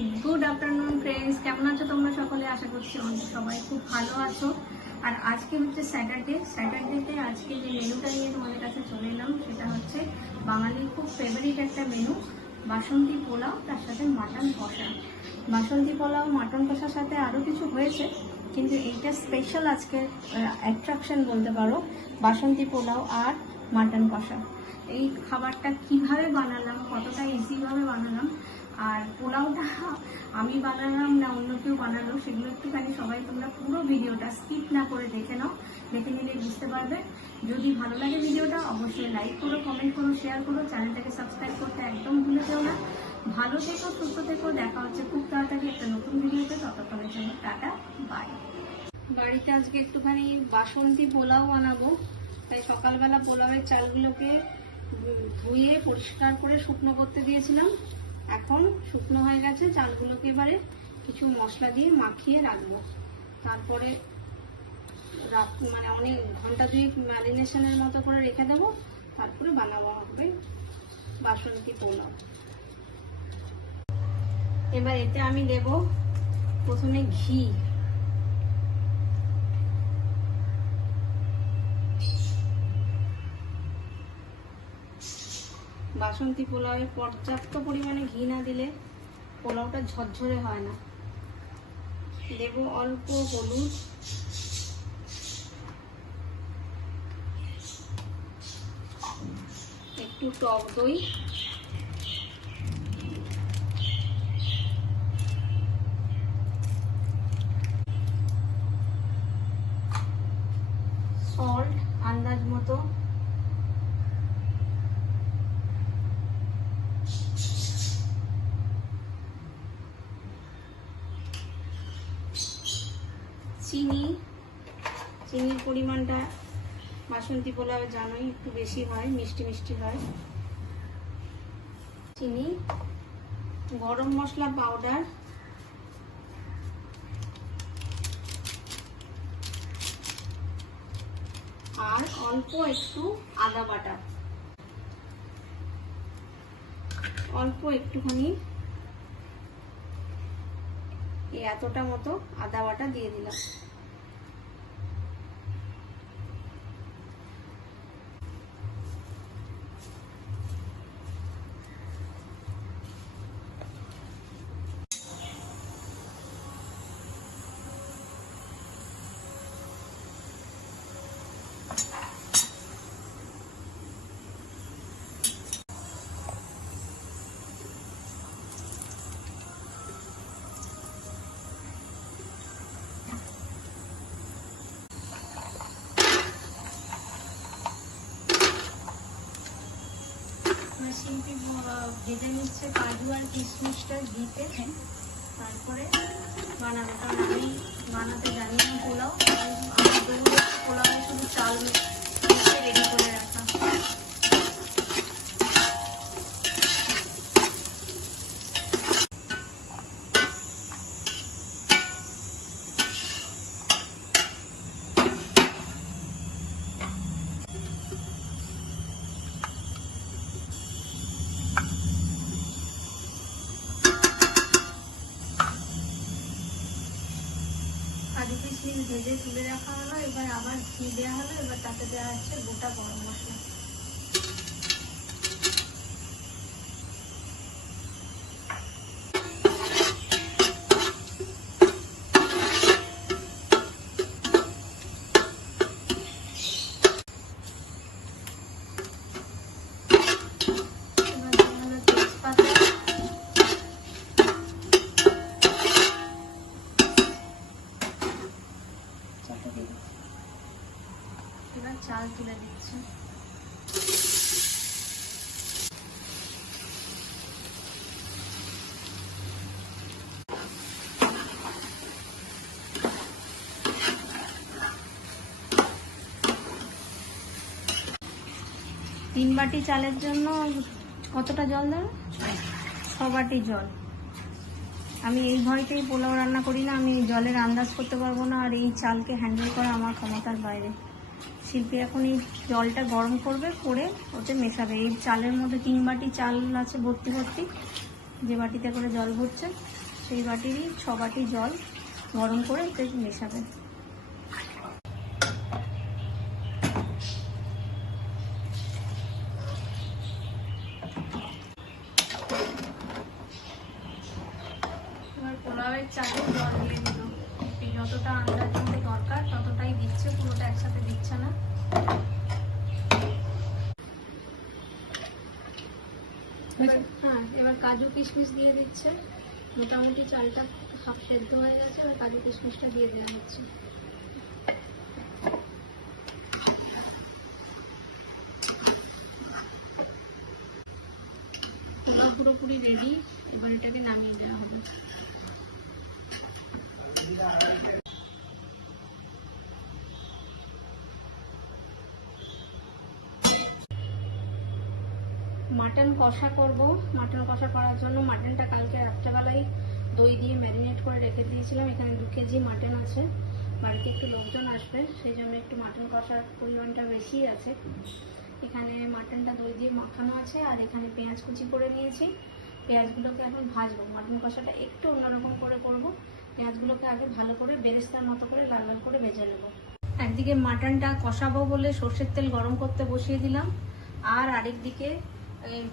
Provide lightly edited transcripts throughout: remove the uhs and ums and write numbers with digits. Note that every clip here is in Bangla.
गुड आफ्टरनून फ्रेंड्स, কেমন আছো তোমরা সকলে? আশা করছি সবাই খুব ভালো আছো। আর আজকে হচ্ছে স্যাটারডেতে আজকে যে মেনুটা নিয়ে তোমাদের কাছে চলে এলাম সেটা হচ্ছে বাঙালির খুব ফেভারিট একটা মেনু, বাসন্তী পোলাও, তার সাথে মাটন কষা। বাসন্তী পোলাও মাটন কষার সাথে আরও কিছু হয়েছে, কিন্তু এইটা স্পেশাল আজকের অ্যাট্রাকশন বলতে পারো, বাসন্তী পোলাও আর মাটন কষা। এই খাবারটা কিভাবে বানালাম, কতটা ইজিভাবে বানালাম, আর পোলাওটা আমি বানালাম না অন্য কেউ বানালো, সেগুলো একটুখানি সবাই তোমরা পুরো ভিডিওটা স্কিপ না করে দেখে নাও। দেখে নিলে বুঝতে পারবে। যদি ভালো লাগে ভিডিওটা অবশ্যই লাইক করো, কমেন্ট করো, শেয়ার করো, চ্যানেলটাকে সাবস্ক্রাইব করতে একদম ভুলে যেও না। ভালো থেকো, সুস্থ থেকো, দেখা হচ্ছে খুব তাড়াতাড়ি একটা নতুন ভিডিওতে। ততক্ষণের জন্য টাটা, বাই। বাড়িতে আজকে একটুখানি বাসন্তী পোলাও বানাবো, তাই সকালবেলা পোলাওয়ের চালগুলোকে ধুয়ে পরিষ্কার করে শুকনো করতে দিয়েছিলাম। এখন শুকনো হয়ে গেছে, চালগুলোকে এবারে কিছু মশলা দিয়ে মাখিয়ে রাখবো, তারপরে মানে অনেক ঘন্টা দুয়েক ম্যারিনেশনের মতো করে রেখে দেবো, তারপরে বানাবো হবে বাসন্তী পোলাও। এবার এতে আমি দেব প্রথমে ঘি, বাসন্তী পোলাওয়ে পর্যাপ্ত পরিমাণে ঘি না দিলে পোলাওটা ঝরঝরে হয় না। দেব অল্প হলুদ, একটু টক দই, সল্ট আন্দাজ মতো, চিনির পরিমাণটা বাসন্তী পোলাও জানোই একটু বেশি হয়, মিষ্টি মিষ্টি হয়। চিনি, গরম মশলা পাউডার, আর অল্প একটু আদা বাটা, অল্প একটুখানি এতটা মতো আদা বাটা দিয়ে দিলাম। শিল্পী ভেজে নিচ্ছে কাজু আর কিশমিশটা ঘিতে, তারপরে বানাবে। কারণ আমি বানাতে জানি না পোলাও, আমার পোলাও শুধু চাল রেডি করে রাখা। কাজু কিশমিশ ভেজে তুলে রাখা হলো, এবার আবার ঘি দেওয়া হলো, এবার তাতে দেওয়া হচ্ছে গোটা গরম মশলা। এবার চাল তুলে দিচ্ছি। 3 বাটি চালের জন্য কতটা জল দেবে? 6 বাটি জল। আমি এই ভয়তেই পোলাও রান্না করি না, আমি জলের আন্দাজ করতে পারবো না, আর এই চালকে হ্যান্ডেল করা আমার ক্ষমতার বাইরে। শিল্পী এখন এই জলটা গরম করবে, করে ওতে মেশাবে। এই চালের মধ্যে 3 বাটি চাল আছে ভর্তি ভর্তি, যে বাটিতে করে জল ভরছে এই বাটিরই 6 বাটি জল গরম করে এতে মেশাবেন। এবার পোলাওয়ের চালে জল দিয়ে দিল, যতটা আন্দাজ মতো দরকার ততটাই দিচ্ছে, পুরোটা একসাথে দিচ্ছে না। হ্যাঁ, এবার কাজু কিশমিশ দিয়ে দিচ্ছে। মোটামুটি চালটা হাফ সেদ্ধ হয়ে গেছে, এবার কাজু কিশমিশটা দিয়ে দেওয়া হচ্ছে। পোলাও পুরোপুরি রেডি, এবার এটাকে নামিয়ে দেওয়া হবে। মাটন কষা করব। মাটন কষা করার জন্য মাটনটা কালকে রাত্রেবেলায় দই দিয়ে ম্যারিনেট করে রেখে দিয়েছিলাম। এখানে 2 কেজি মাটন আছে, বাড়িতে একটু লোকজন আসবে, সেই জন্য একটু মাটন কষার পরিমাণটা বেশি আছে। এখানে মাটনটা দই দিয়ে মাখানো আছে, আর এখানে পেঁয়াজ কুচি করে নিয়েছি। পেঁয়াজগুলোকে এখন ভাজবো। মাটন কষাটা একটু অন্যরকম করে করব। পেঁয়াজগুলোকে আগে ভালো করে বেরেস্তার মতো করে লাল লাল করে ভেজে নেব। একদিকে মাটনটা কষাবো বলে সর্ষের তেল গরম করতে বসিয়ে দিলাম, আর আরেকদিকে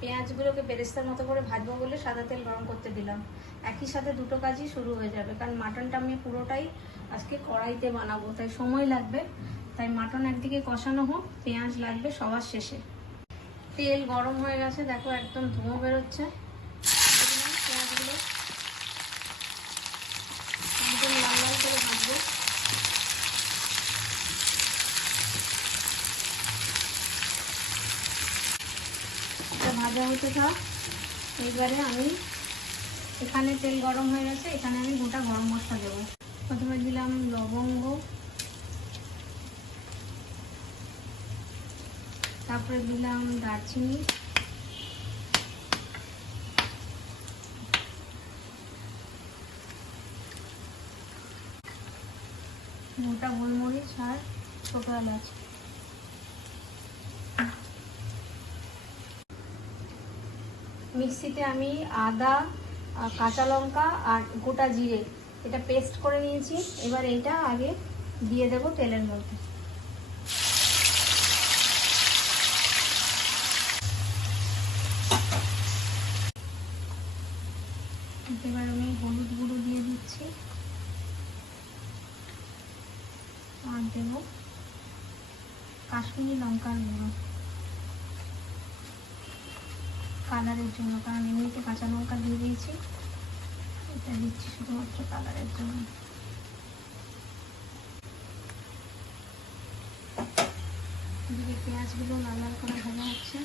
পেঁয়াজগুলোকে বেরেস্তার মতো করে ভাজবো বলে সাদা তেল গরম করতে দিলাম। একই সাথে দুটো কাজই শুরু হয়ে যাবে, কারণ মাটনটা আমি পুরোটাই আজকে কড়াইতে বানাবো, তাই সময় লাগবে। তাই মাটন একদিকে কষানো হোক, পেঁয়াজ লাগবে সবার শেষে। তেল গরম হয়ে গেছে, দেখো একদম ধোঁয়া বেরোচ্ছে। পেঁয়াজগুলো একদম লাল লাল করে ভাজবো। ভাজা হতে থাক। এইবারে আমি এখানে তেল গরম হয়ে গেছে, এখানে আমি গোটা গরম মশলা দেবো। প্রথমে দিলাম লবঙ্গ, তারপরে দিলাম দারচিনি, গোটা গোলমরিচ আর ছোট এলাচ। মিক্সিতে আমি আদা, কাঁচা লঙ্কা আর গোটা জিরে এটা পেস্ট করে নিয়েছি। এবার এইটা আগে দিয়ে দেব তেলের মধ্যে। এবার আমি হলুদ গুঁড়ো দিয়ে দিচ্ছি, আর দেব কাশ্মীরি লঙ্কার গুঁড়ো কালারের জন্য, কারণ এমনিতে কাঁচা লঙ্কা দিয়ে দিয়েছি, এটা দিচ্ছি শুধুমাত্র কালারের জন্য। এদিকে পেঁয়াজগুলো লাল লাল করে ভাজা হচ্ছে।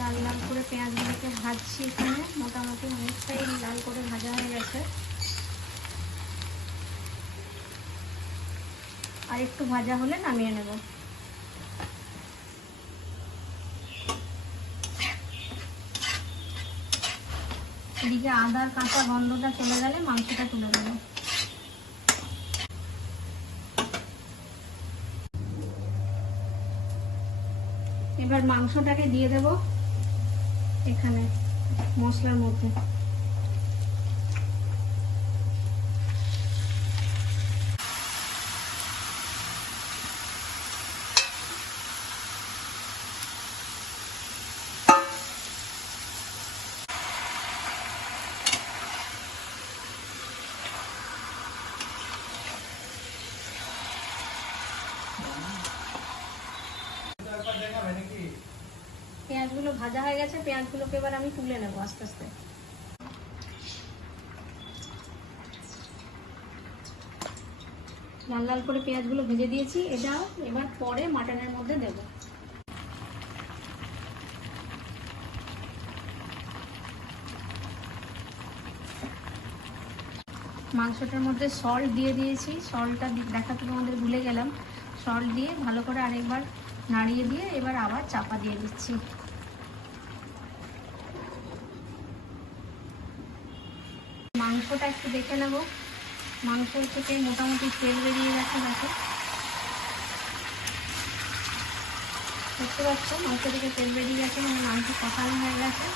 লাল লাল করে পেঁয়াজগুলোকে ভাজছি, এখানে মোটামুটি অনেকটাই লাল করে ভাজা হয়ে গেছে। আর একটু ভাজা হলে নামিয়ে নেব। এদিকে আদার কাঁচা গন্ধটা চলে গেলে মাংসটা তুলে দেবো। এবার মাংসটাকে দিয়ে দেব এখানে মশলার মধ্যে। পেঁয়াজগুলো ভাজা হয়ে গেছে, পেঁয়াজগুলোকে এবার আমি তুলে নেব আস্তে আস্তে। লাল লাল করে পেঁয়াজগুলো ভেজে দিয়েছি, এটা এবার পরে মাটনের মধ্যে দেব। মাংসটার মধ্যে সল্ট দিয়ে দিয়েছি, সল্টটা দেখাতে তোমাদের ভুলে গেলাম। সল্ট দিয়ে ভালো করে আরেকবার নাড়িয়ে দিয়ে এবার আবার চাপা দিয়ে দিচ্ছি। মাংসটা একটু দেখে নেব, মাংস থেকে মোটামুটি তেল বেরিয়ে গেছে। দেখো, দেখতে পাচ্ছ মাংস থেকে তেল বেরিয়ে গেছে, মানে মাংস সকাল হয়ে গেছে।